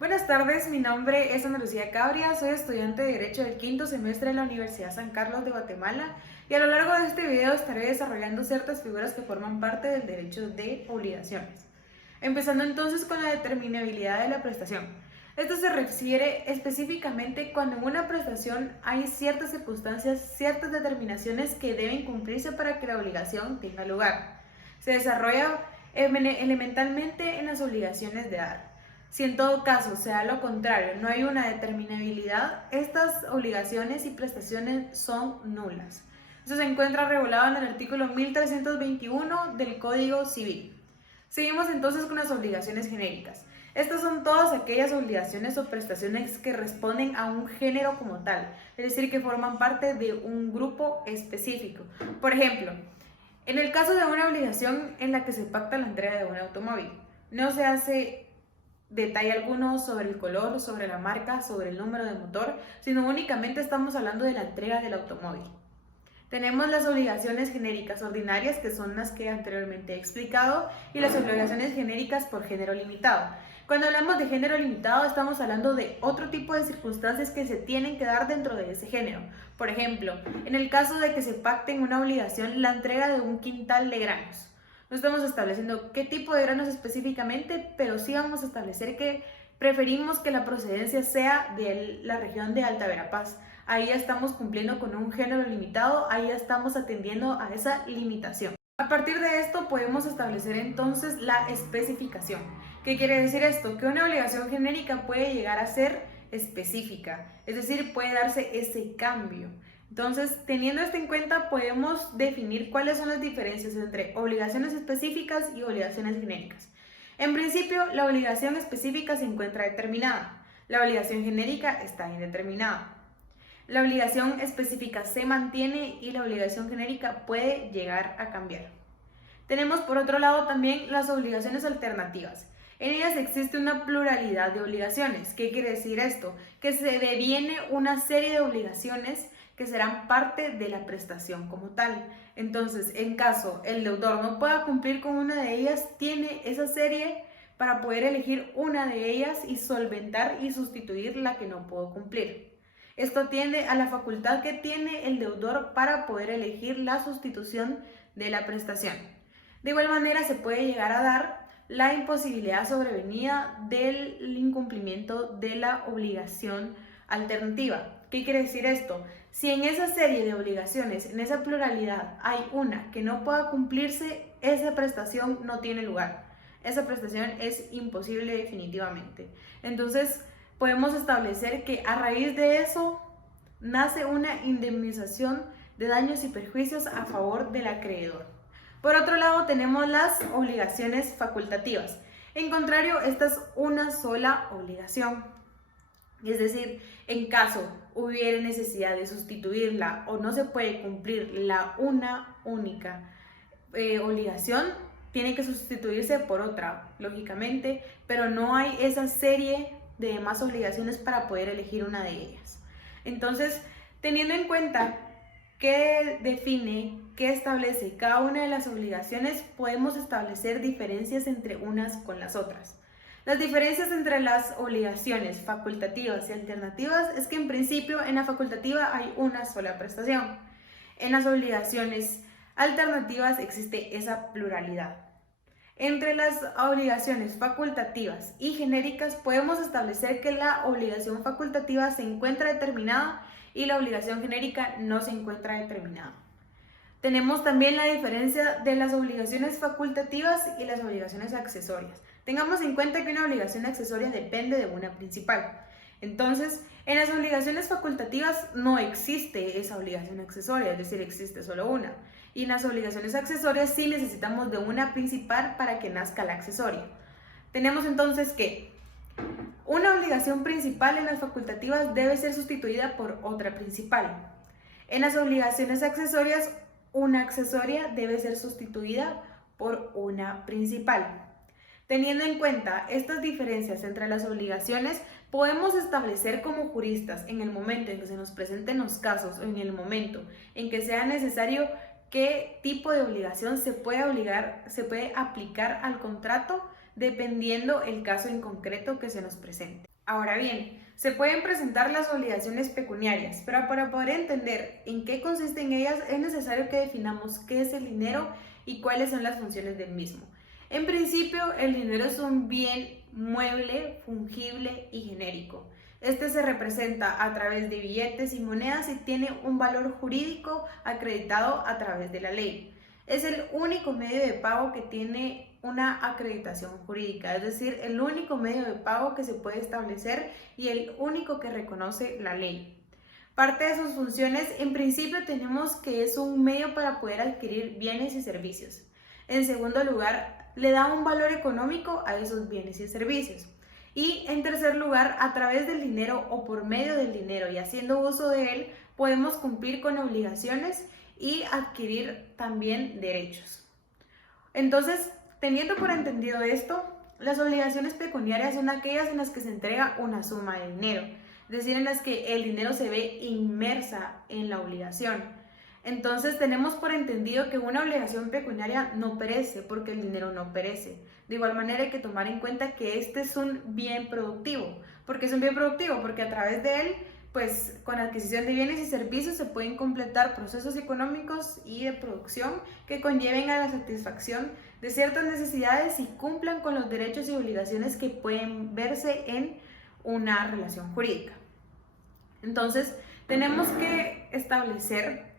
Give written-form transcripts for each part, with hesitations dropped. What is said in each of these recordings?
Buenas tardes, mi nombre es Ana Lucía Cabria, soy estudiante de Derecho del quinto semestre de la Universidad San Carlos de Guatemala y a lo largo de este video estaré desarrollando ciertas figuras que forman parte del derecho de obligaciones. Empezando entonces con la determinabilidad de la prestación. Esto se refiere específicamente cuando en una prestación hay ciertas circunstancias, ciertas determinaciones que deben cumplirse para que la obligación tenga lugar. Se desarrolla elementalmente en las obligaciones de dar. Si en todo caso se da lo contrario, no hay una determinabilidad, estas obligaciones y prestaciones son nulas. Eso se encuentra regulado en el artículo 1321 del Código Civil. Seguimos entonces con las obligaciones genéricas. Estas son todas aquellas obligaciones o prestaciones que responden a un género como tal, es decir, que forman parte de un grupo específico. Por ejemplo, en el caso de una obligación en la que se pacta la entrega de un automóvil, no se hace detalle alguno sobre el color, sobre la marca, sobre el número de motor, sino únicamente estamos hablando de la entrega del automóvil. Tenemos las obligaciones genéricas ordinarias, que son las que anteriormente he explicado, y las obligaciones genéricas por género limitado. Cuando hablamos de género limitado, estamos hablando de otro tipo de circunstancias que se tienen que dar dentro de ese género. Por ejemplo, en el caso de que se pacte en una obligación la entrega de un quintal de granos. No estamos estableciendo qué tipo de granos específicamente, pero sí vamos a establecer que preferimos que la procedencia sea de la región de Alta Verapaz. Ahí ya estamos cumpliendo con un género limitado, ahí ya estamos atendiendo a esa limitación. A partir de esto podemos establecer entonces la especificación. ¿Qué quiere decir esto? Que una obligación genérica puede llegar a ser específica, es decir, puede darse ese cambio. Entonces, teniendo esto en cuenta, podemos definir cuáles son las diferencias entre obligaciones específicas y obligaciones genéricas. En principio, la obligación específica se encuentra determinada, la obligación genérica está indeterminada. La obligación específica se mantiene y la obligación genérica puede llegar a cambiar. Tenemos por otro lado también las obligaciones alternativas. En ellas existe una pluralidad de obligaciones. ¿Qué quiere decir esto? Que se deviene una serie de obligaciones que serán parte de la prestación como tal. Entonces, en caso el deudor no pueda cumplir con una de ellas, tiene esa serie para poder elegir una de ellas y solventar y sustituir la que no pudo cumplir. Esto atiende a la facultad que tiene el deudor para poder elegir la sustitución de la prestación. De igual manera, se puede llegar a dar la imposibilidad sobrevenida del incumplimiento de la obligación alternativa. ¿Qué quiere decir esto? Si en esa serie de obligaciones, en esa pluralidad, hay una que no pueda cumplirse, esa prestación no tiene lugar. Esa prestación es imposible definitivamente. Entonces, podemos establecer que a raíz de eso nace una indemnización de daños y perjuicios a favor del acreedor. Por otro lado, tenemos las obligaciones facultativas. En contrario, esta es una sola obligación. Es decir, en caso hubiera necesidad de sustituirla o no se puede cumplir la una única obligación, tiene que sustituirse por otra, lógicamente, pero no hay esa serie de demás obligaciones para poder elegir una de ellas. Entonces, teniendo en cuenta qué define, qué establece cada una de las obligaciones, podemos establecer diferencias entre unas con las otras. Las diferencias entre las obligaciones facultativas y alternativas es que en principio en la facultativa hay una sola prestación. En las obligaciones alternativas existe esa pluralidad. Entre las obligaciones facultativas y genéricas podemos establecer que la obligación facultativa se encuentra determinada y la obligación genérica no se encuentra determinada. Tenemos también la diferencia de las obligaciones facultativas y las obligaciones accesorias. Tengamos en cuenta que una obligación accesoria depende de una principal. Entonces, en las obligaciones facultativas no existe esa obligación accesoria, es decir, existe solo una. Y en las obligaciones accesorias sí necesitamos de una principal para que nazca la accesoria. Tenemos entonces que una obligación principal en las facultativas debe ser sustituida por otra principal. En las obligaciones accesorias, una accesoria debe ser sustituida por una principal. Teniendo en cuenta estas diferencias entre las obligaciones, podemos establecer como juristas en el momento en que se nos presenten los casos o en el momento en que sea necesario qué tipo de obligación se puede aplicar al contrato dependiendo el caso en concreto que se nos presente. Ahora bien, se pueden presentar las obligaciones pecuniarias, pero para poder entender en qué consisten ellas es necesario que definamos qué es el dinero y cuáles son las funciones del mismo. En principio, el dinero es un bien mueble, fungible y genérico. Este se representa a través de billetes y monedas y tiene un valor jurídico acreditado a través de la ley. Es el único medio de pago que tiene una acreditación jurídica, es decir, el único medio de pago que se puede establecer y el único que reconoce la ley. Parte de sus funciones, en principio tenemos que es un medio para poder adquirir bienes y servicios. En segundo lugar, le da un valor económico a esos bienes y servicios. Y en tercer lugar, a través del dinero o por medio del dinero y haciendo uso de él, podemos cumplir con obligaciones y adquirir también derechos. Entonces, teniendo por entendido esto, las obligaciones pecuniarias son aquellas en las que se entrega una suma de dinero, es decir, en las que el dinero se ve inmersa en la obligación. Entonces tenemos por entendido que una obligación pecuniaria no perece porque el dinero no perece. De igual manera hay que tomar en cuenta que este es un bien productivo. ¿Por qué es un bien productivo? Porque a través de él, pues con la adquisición de bienes y servicios se pueden completar procesos económicos y de producción que conlleven a la satisfacción de ciertas necesidades y cumplan con los derechos y obligaciones que pueden verse en una relación jurídica. Entonces, tenemos que establecer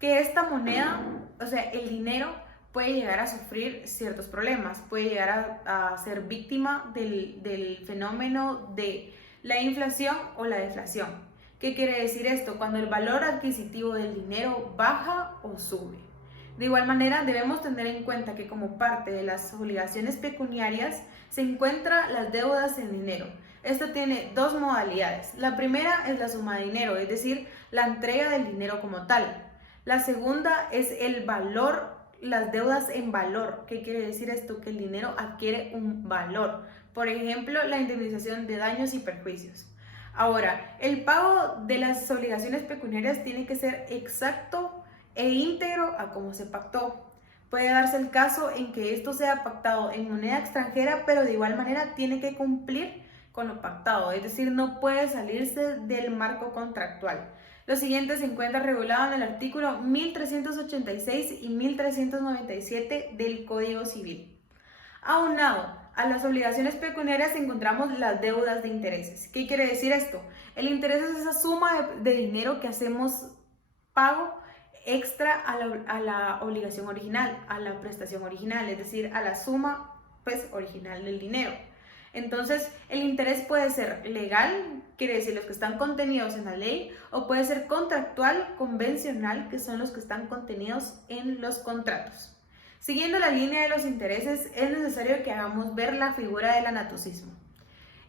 que esta moneda, o sea, el dinero, puede llegar a sufrir ciertos problemas, puede llegar a ser víctima del fenómeno de la inflación o la deflación. ¿Qué quiere decir esto? Cuando el valor adquisitivo del dinero baja o sube. De igual manera, debemos tener en cuenta que como parte de las obligaciones pecuniarias se encuentran las deudas en dinero. Esto tiene dos modalidades. La primera es la suma de dinero, es decir, la entrega del dinero como tal. La segunda es el valor, las deudas en valor. ¿Qué quiere decir esto? Que el dinero adquiere un valor. Por ejemplo, la indemnización de daños y perjuicios. Ahora, el pago de las obligaciones pecuniarias tiene que ser exacto e íntegro a como se pactó. Puede darse el caso en que esto sea pactado en moneda extranjera, pero de igual manera tiene que cumplir con lo pactado, es decir, no puede salirse del marco contractual. Lo siguiente se encuentra regulado en el artículo 1386 y 1397 del Código Civil. Aunado a las obligaciones pecuniarias encontramos las deudas de intereses. ¿Qué quiere decir esto? El interés es esa suma de dinero que hacemos pago extra a la obligación original, a la prestación original, es decir, a la suma pues, original del dinero. Entonces, el interés puede ser legal, quiere decir los que están contenidos en la ley, o puede ser contractual, convencional, que son los que están contenidos en los contratos. Siguiendo la línea de los intereses, es necesario que hagamos ver la figura del anatocismo.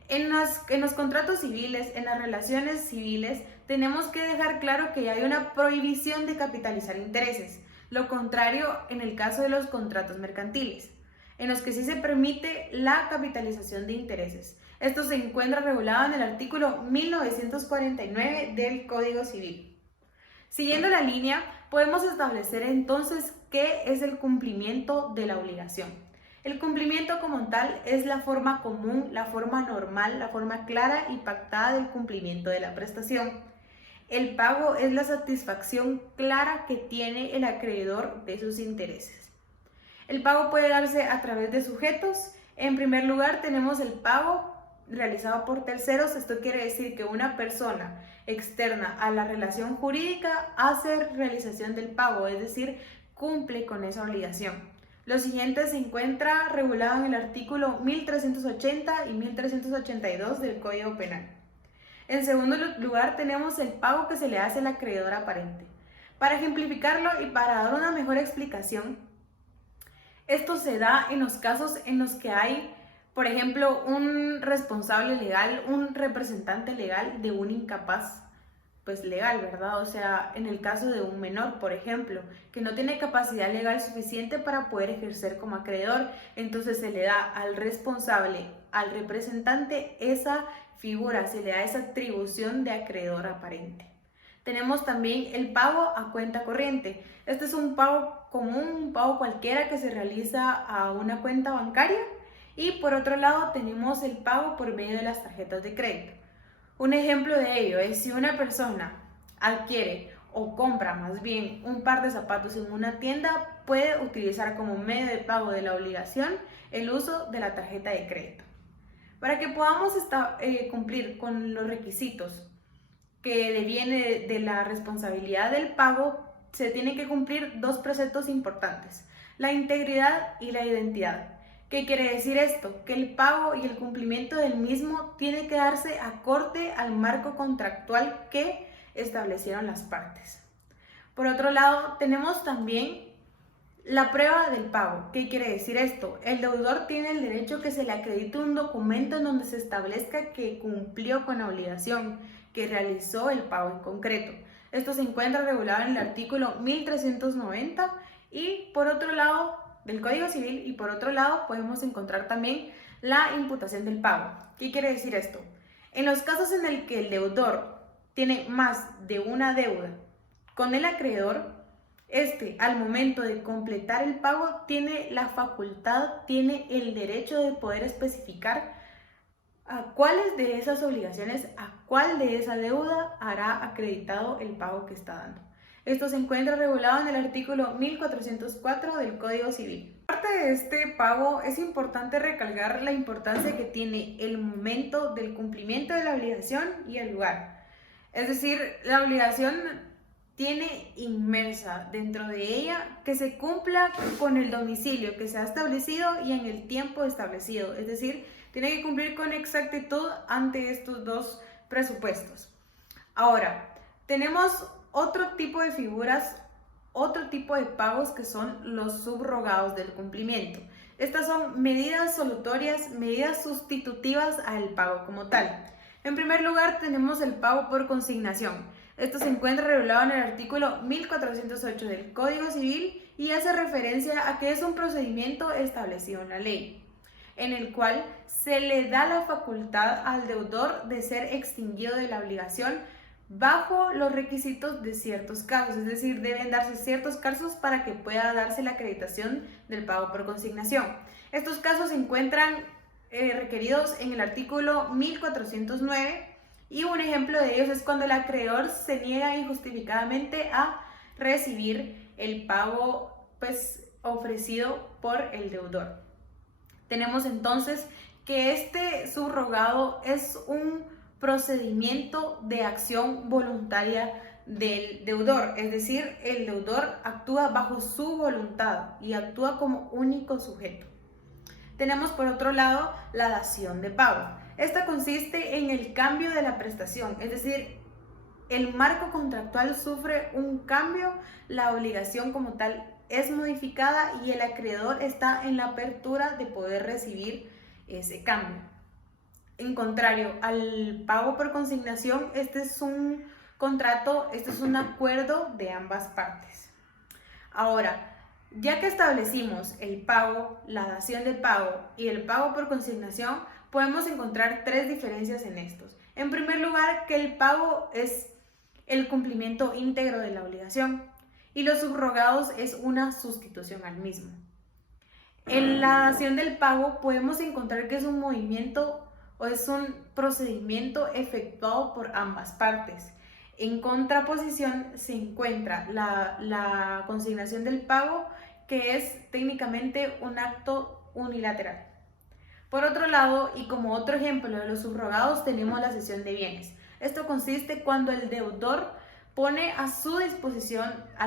En los contratos civiles, en las relaciones civiles, tenemos que dejar claro que hay una prohibición de capitalizar intereses, lo contrario en el caso de los contratos mercantiles, en los que sí se permite la capitalización de intereses. Esto se encuentra regulado en el artículo 1949 del Código Civil. Siguiendo la línea, podemos establecer entonces qué es el cumplimiento de la obligación. El cumplimiento como tal es la forma común, la forma normal, la forma clara y pactada del cumplimiento de la prestación. El pago es la satisfacción clara que tiene el acreedor de sus intereses. El pago puede darse a través de sujetos. En primer lugar tenemos el pago realizado por terceros. Esto quiere decir que una persona externa a la relación jurídica hace realización del pago, es decir, cumple con esa obligación. Lo siguiente se encuentra regulado en el artículo 1380 y 1382 del Código Penal. En segundo lugar tenemos el pago que se le hace al acreedor aparente. Para ejemplificarlo y para dar una mejor explicación, esto se da en los casos en los que hay, por ejemplo, un responsable legal, un representante legal de un incapaz, pues legal, ¿verdad? O sea, en el caso de un menor, por ejemplo, que no tiene capacidad legal suficiente para poder ejercer como acreedor, entonces se le da al responsable, al representante, esa figura, se le da esa atribución de acreedor aparente. Tenemos también el pago a cuenta corriente. Este es un pago común, un pago cualquiera que se realiza a una cuenta bancaria Y por otro lado tenemos el pago por medio de las tarjetas de crédito. Un ejemplo de ello es si una persona adquiere o compra más bien un par de zapatos en una tienda, puede utilizar como medio de pago de la obligación el uso de la tarjeta de crédito. Para que podamos cumplir con los requisitos que deviene de la responsabilidad del pago, se tienen que cumplir dos preceptos importantes: la integridad y la identidad. ¿Qué quiere decir esto? Que el pago y el cumplimiento del mismo tiene que darse acorde al marco contractual que establecieron las partes. Por otro lado, tenemos también la prueba del pago. ¿Qué quiere decir esto? El deudor tiene el derecho que se le acredite un documento en donde se establezca que cumplió con la obligación, que realizó el pago en concreto. Esto se encuentra regulado en el artículo 1390 y por otro lado del Código Civil, y por otro lado podemos encontrar también la imputación del pago. ¿Qué quiere decir esto? En los casos en el que el deudor tiene más de una deuda con el acreedor, al momento de completar el pago tiene la facultad, tiene el derecho de poder especificar a cuáles de esas obligaciones, a cuál de esa deuda hará acreditado el pago que está dando. Esto se encuentra regulado en el artículo 1404 del Código Civil. Aparte de este pago, es importante recalcar la importancia que tiene el momento del cumplimiento de la obligación y el lugar. Es decir, la obligación tiene inmersa dentro de ella que se cumpla con el domicilio que se ha establecido y en el tiempo establecido. Es decir, tiene que cumplir con exactitud ante estos dos presupuestos. Ahora, tenemos otro tipo de figuras, otro tipo de pagos que son los subrogados del cumplimiento. Estas son medidas solutorias, medidas sustitutivas al pago como tal. En primer lugar, tenemos el pago por consignación. Esto se encuentra regulado en el artículo 1408 del Código Civil y hace referencia a que es un procedimiento establecido en la ley, en el cual se le da la facultad al deudor de ser extinguido de la obligación bajo los requisitos de ciertos casos, es decir, deben darse ciertos casos para que pueda darse la acreditación del pago por consignación. Estos casos se encuentran requeridos en el artículo 1409 y un ejemplo de ellos es cuando el acreedor se niega injustificadamente a recibir el pago ofrecido por el deudor. Tenemos entonces que este subrogado es un procedimiento de acción voluntaria del deudor, es decir, el deudor actúa bajo su voluntad y actúa como único sujeto. Tenemos por otro lado la dación de pago. Esta consiste en el cambio de la prestación, es decir, el marco contractual sufre un cambio, la obligación como tal es modificada y el acreedor está en la apertura de poder recibir ese cambio. En contrario al pago por consignación, este es un contrato, este es un acuerdo de ambas partes. Ahora, ya que establecimos el pago, la dación de pago y el pago por consignación, podemos encontrar tres diferencias en estos. En primer lugar, que el pago es el cumplimiento íntegro de la obligación y los subrogados es una sustitución al mismo. En la dación del pago podemos encontrar que es un movimiento o es un procedimiento efectuado por ambas partes. En contraposición se encuentra la consignación del pago, que es técnicamente un acto unilateral. Por otro lado, y como otro ejemplo de los subrogados, tenemos la cesión de bienes. Esto consiste cuando el deudor pone a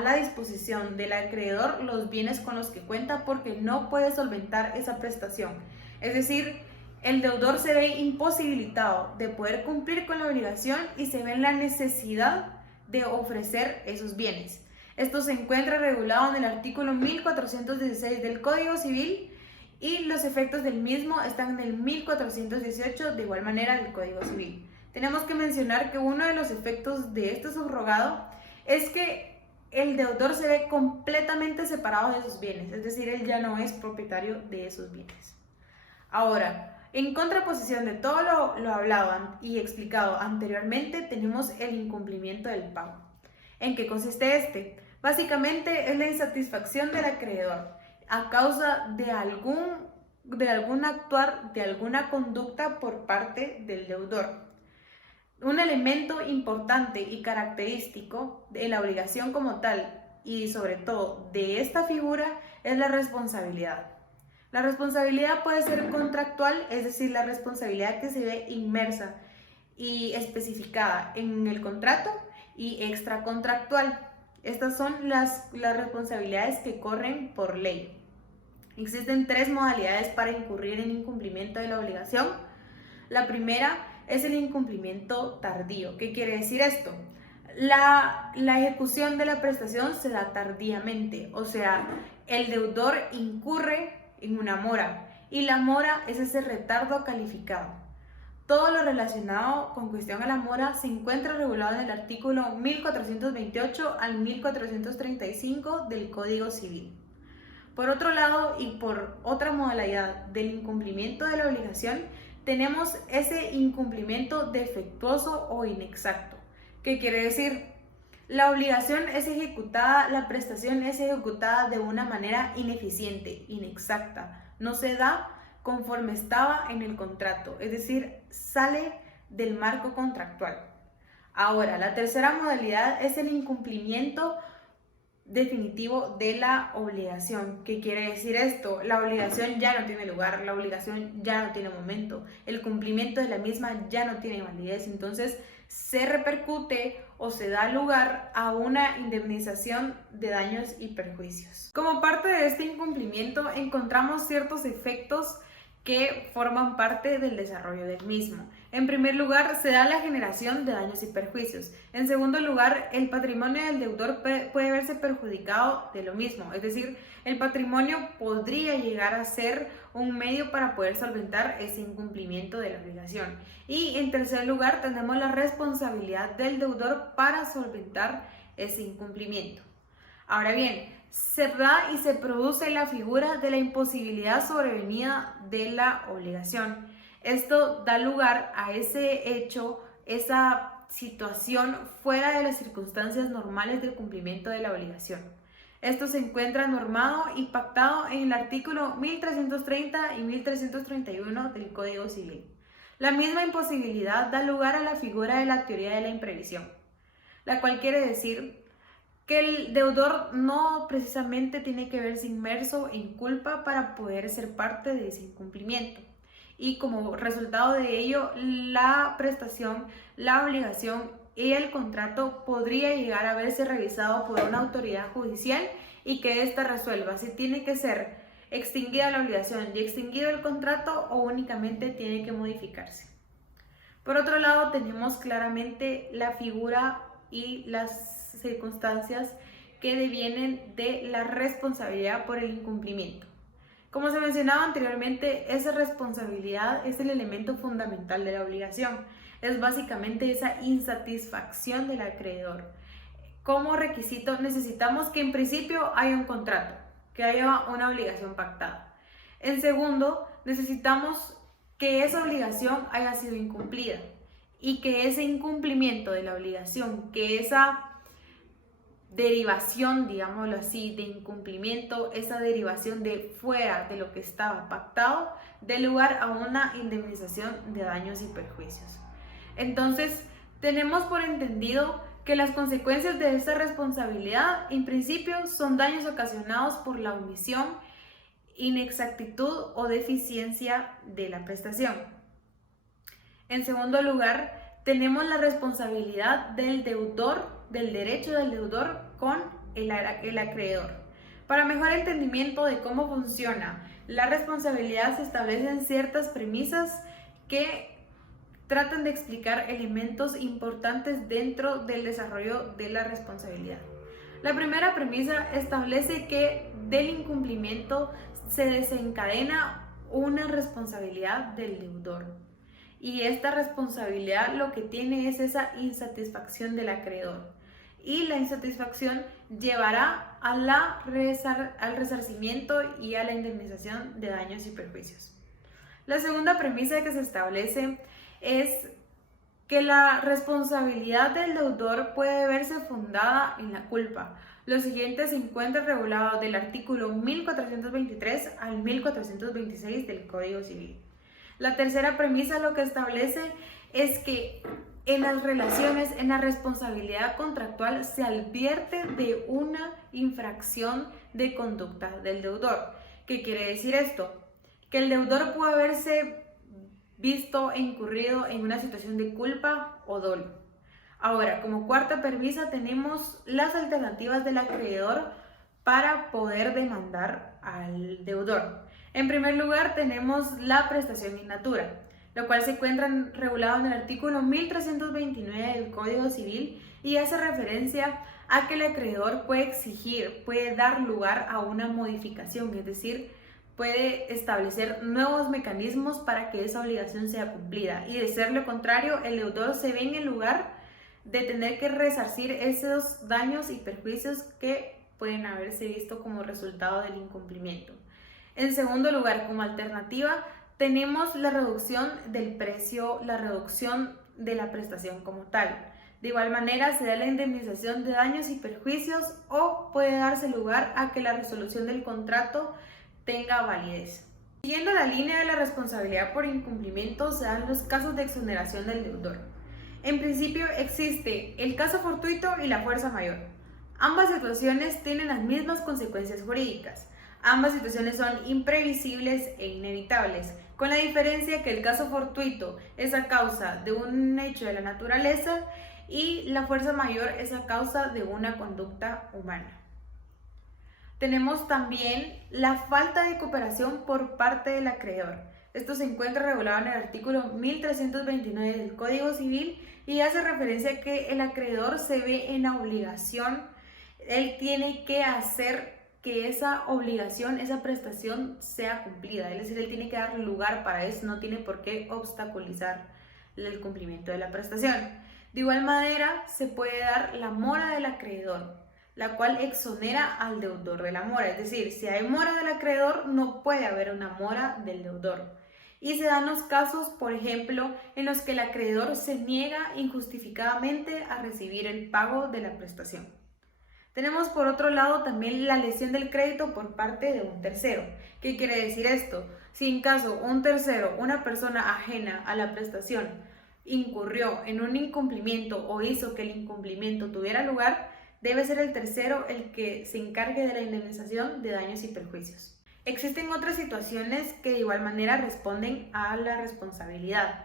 la disposición del acreedor los bienes con los que cuenta porque no puede solventar esa prestación. Es decir, el deudor se ve imposibilitado de poder cumplir con la obligación y se ve en la necesidad de ofrecer esos bienes. Esto se encuentra regulado en el artículo 1416 del Código Civil y los efectos del mismo están en el 1418 de igual manera del Código Civil. Tenemos que mencionar que uno de los efectos de este subrogado es que el deudor se ve completamente separado de sus bienes, es decir, él ya no es propietario de esos bienes. Ahora, en contraposición de todo lo hablado y explicado anteriormente, tenemos el incumplimiento del pago. ¿En qué consiste este? Básicamente es la insatisfacción del acreedor a causa de algún de algún actuar, de alguna conducta por parte del deudor. Un elemento importante y característico de la obligación como tal y sobre todo de esta figura es la responsabilidad. La responsabilidad puede ser contractual, es decir, la responsabilidad que se ve inmersa y especificada en el contrato, y extracontractual. Estas son las responsabilidades que corren por ley. Existen 3 modalidades para incurrir en incumplimiento de la obligación. La primera es el incumplimiento tardío. ¿Qué quiere decir esto? La ejecución de la prestación se da tardíamente, o sea, el deudor incurre en una mora y la mora es ese retardo calificado. Todo lo relacionado con cuestión a la mora se encuentra regulado en el artículo 1428 al 1435 del Código Civil. Por otro lado, y por otra modalidad del incumplimiento de la obligación, tenemos ese incumplimiento defectuoso o inexacto. ¿Qué quiere decir? La obligación es ejecutada, la prestación es ejecutada de una manera ineficiente, inexacta. No se da conforme estaba en el contrato, es decir, sale del marco contractual. Ahora, la tercera modalidad es el incumplimiento definitivo de la obligación. ¿Qué quiere decir esto? La obligación ya no tiene lugar, la obligación ya no tiene momento, el cumplimiento de la misma ya no tiene validez, entonces se repercute o se da lugar a una indemnización de daños y perjuicios. Como parte de este incumplimiento encontramos ciertos efectos que forman parte del desarrollo del mismo. En primer lugar, se da la generación de daños y perjuicios. En segundo lugar, el patrimonio del deudor puede verse perjudicado de lo mismo. Es decir, el patrimonio podría llegar a ser un medio para poder solventar ese incumplimiento de la obligación. Y en tercer lugar, tenemos la responsabilidad del deudor para solventar ese incumplimiento. Ahora bien, se da y se produce la figura de la imposibilidad sobrevenida de la obligación. Esto da lugar a ese hecho, esa situación fuera de las circunstancias normales del cumplimiento de la obligación. Esto se encuentra normado y pactado en el artículo 1330 y 1331 del Código Civil. La misma imposibilidad da lugar a la figura de la teoría de la imprevisión, la cual quiere decir que el deudor no precisamente tiene que verse inmerso en culpa para poder ser parte de ese incumplimiento. Y como resultado de ello, la prestación, la obligación y el contrato podría llegar a verse revisado por una autoridad judicial y que ésta resuelva si tiene que ser extinguida la obligación y extinguido el contrato o únicamente tiene que modificarse. Por otro lado, tenemos claramente la figura y las circunstancias que devienen de la responsabilidad por el incumplimiento. Como se mencionaba anteriormente, esa responsabilidad es el elemento fundamental de la obligación. Es básicamente esa insatisfacción del acreedor. Como requisito necesitamos que en principio haya un contrato, que haya una obligación pactada. En segundo, necesitamos que esa obligación haya sido incumplida y que ese incumplimiento de la obligación, que esa derivación, digámoslo así, de incumplimiento, esa derivación de fuera de lo que estaba pactado, dé lugar a una indemnización de daños y perjuicios. Entonces, tenemos por entendido que las consecuencias de esta responsabilidad, en principio, son daños ocasionados por la omisión, inexactitud o deficiencia de la prestación. En segundo lugar, tenemos la responsabilidad del deudor, del derecho del deudor con el acreedor. Para mejor entendimiento de cómo funciona la responsabilidad, se establecen ciertas premisas que tratan de explicar elementos importantes dentro del desarrollo de la responsabilidad. La primera premisa establece que del incumplimiento se desencadena una responsabilidad del deudor. Y esta responsabilidad lo que tiene es esa insatisfacción del acreedor. Y la insatisfacción llevará a al resarcimiento y a la indemnización de daños y perjuicios. La segunda premisa que se establece es que la responsabilidad del deudor puede verse fundada en la culpa. Lo siguiente se encuentra regulado del artículo 1423 al 1426 del Código Civil. La tercera premisa lo que establece es que en las relaciones, en la responsabilidad contractual, se advierte de una infracción de conducta del deudor. ¿Qué quiere decir esto? Que el deudor puede haberse visto e incurrido en una situación de culpa o dolo. Ahora, como cuarta premisa tenemos las alternativas del acreedor para poder demandar al deudor. En primer lugar tenemos la prestación in natura, lo cual se encuentra regulado en el artículo 1329 del Código Civil y hace referencia a que el acreedor puede exigir, puede dar lugar a una modificación, es decir, puede establecer nuevos mecanismos para que esa obligación sea cumplida, y de ser lo contrario, el deudor se ve en el lugar de tener que resarcir esos daños y perjuicios que pueden haberse visto como resultado del incumplimiento. En segundo lugar, como alternativa, tenemos la reducción del precio, la reducción de la prestación como tal. De igual manera, se da la indemnización de daños y perjuicios o puede darse lugar a que la resolución del contrato tenga validez. Siguiendo la línea de la responsabilidad por incumplimiento, se dan los casos de exoneración del deudor. En principio existe el caso fortuito y la fuerza mayor. Ambas situaciones tienen las mismas consecuencias jurídicas. Ambas situaciones son imprevisibles e inevitables, con la diferencia que el caso fortuito es a causa de un hecho de la naturaleza y la fuerza mayor es a causa de una conducta humana. Tenemos también la falta de cooperación por parte del acreedor. Esto se encuentra regulado en el artículo 1329 del Código Civil y hace referencia a que el acreedor se ve en la obligación, él tiene que hacer que esa obligación, esa prestación sea cumplida, es decir, él tiene que dar lugar para eso, no tiene por qué obstaculizar el cumplimiento de la prestación. De igual manera, se puede dar la mora del acreedor, la cual exonera al deudor de la mora, es decir, si hay mora del acreedor, no puede haber una mora del deudor. Y se dan los casos, por ejemplo, en los que el acreedor se niega injustificadamente a recibir el pago de la prestación. Tenemos por otro lado también la lesión del crédito por parte de un tercero. ¿Qué quiere decir esto? Si en caso un tercero, una persona ajena a la prestación, incurrió en un incumplimiento o hizo que el incumplimiento tuviera lugar, debe ser el tercero el que se encargue de la indemnización de daños y perjuicios. Existen otras situaciones que de igual manera responden a la responsabilidad.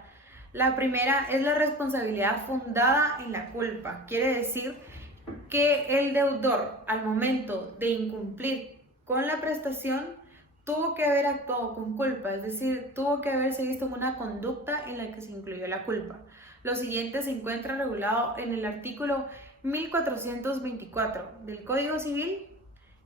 La primera es la responsabilidad fundada en la culpa. Quiere decir que el deudor, al momento de incumplir con la prestación, tuvo que haber actuado con culpa, es decir, tuvo que haberse visto en una conducta en la que se incluyó la culpa. Lo siguiente se encuentra regulado en el artículo 1424 del Código Civil.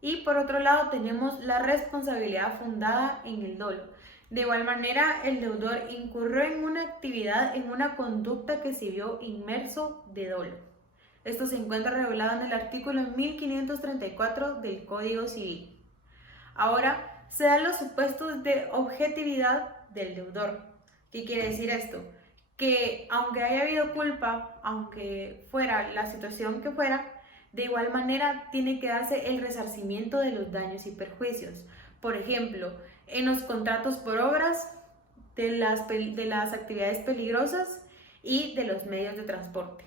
Y por otro lado tenemos la responsabilidad fundada en el dolo. De igual manera, el deudor incurrió en una actividad, en una conducta que se vio inmerso de dolo. Esto se encuentra regulado en el artículo 1534 del Código Civil. Ahora, se dan los supuestos de objetividad del deudor. ¿Qué quiere decir esto? Que aunque haya habido culpa, aunque fuera la situación que fuera, de igual manera tiene que darse el resarcimiento de los daños y perjuicios. Por ejemplo, en los contratos por obras, de las actividades peligrosas y de los medios de transporte.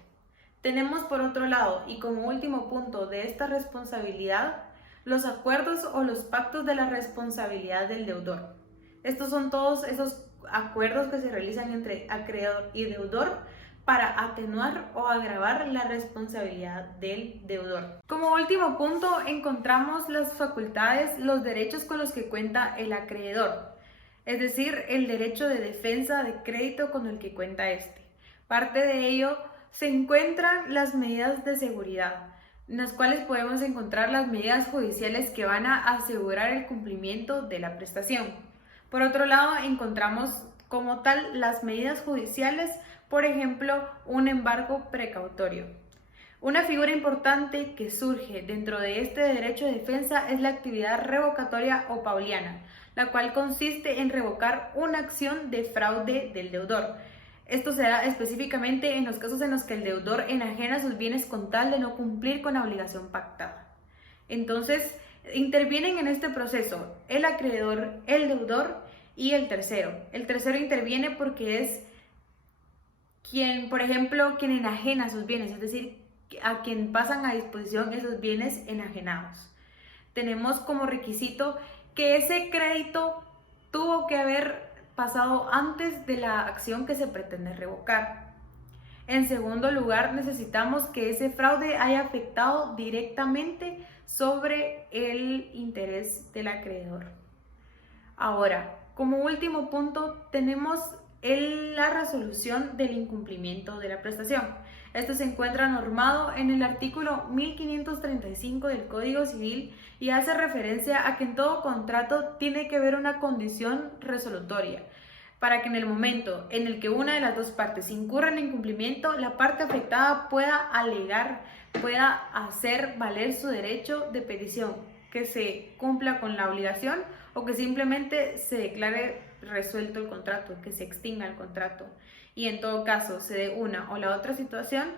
Tenemos por otro lado, y como último punto de esta responsabilidad, los acuerdos o los pactos de la responsabilidad del deudor. Estos son todos esos acuerdos que se realizan entre acreedor y deudor para atenuar o agravar la responsabilidad del deudor. Como último punto encontramos las facultades, los derechos con los que cuenta el acreedor, es decir, el derecho de defensa de crédito con el que cuenta este. Parte de ello se encuentran las medidas de seguridad, en las cuales podemos encontrar las medidas judiciales que van a asegurar el cumplimiento de la prestación. Por otro lado, encontramos como tal las medidas judiciales, por ejemplo, un embargo precautorio. Una figura importante que surge dentro de este derecho de defensa es la actividad revocatoria o pauliana, la cual consiste en revocar una acción de fraude del deudor. Esto se da específicamente en los casos en los que el deudor enajena sus bienes con tal de no cumplir con la obligación pactada. Entonces, intervienen en este proceso el acreedor, el deudor y el tercero. El tercero interviene porque es quien, por ejemplo, quien enajena sus bienes, es decir, a quien pasan a disposición esos bienes enajenados. Tenemos como requisito que ese crédito tuvo que haber pasado antes de la acción que se pretende revocar. En segundo lugar, necesitamos que ese fraude haya afectado directamente sobre el interés del acreedor. Ahora, como último punto, tenemos la resolución del incumplimiento de la prestación. Esto se encuentra normado en el artículo 1535 del Código Civil y hace referencia a que en todo contrato tiene que haber una condición resolutoria, para que en el momento en el que una de las dos partes incurra en incumplimiento, la parte afectada pueda alegar, pueda hacer valer su derecho de petición, que se cumpla con la obligación o que simplemente se declare resuelto el contrato, que se extinga el contrato. Y en todo caso se dé una o la otra situación,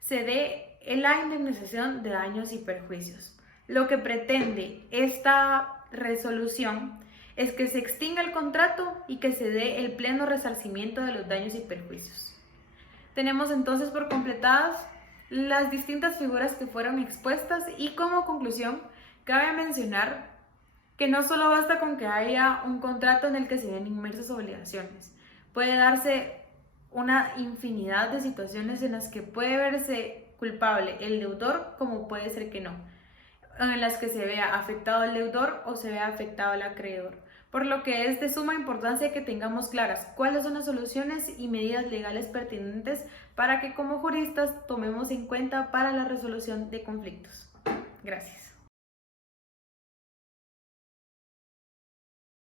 se dé la indemnización de daños y perjuicios. Lo que pretende esta resolución es que se extinga el contrato y que se dé el pleno resarcimiento de los daños y perjuicios. Tenemos entonces por completadas las distintas figuras que fueron expuestas y como conclusión cabe mencionar que no solo basta con que haya un contrato en el que se den inmersas obligaciones, puede darse una infinidad de situaciones en las que puede verse culpable el deudor como puede ser que no, en las que se vea afectado el deudor o se vea afectado el acreedor. Por lo que es de suma importancia que tengamos claras cuáles son las soluciones y medidas legales pertinentes para que como juristas tomemos en cuenta para la resolución de conflictos. Gracias.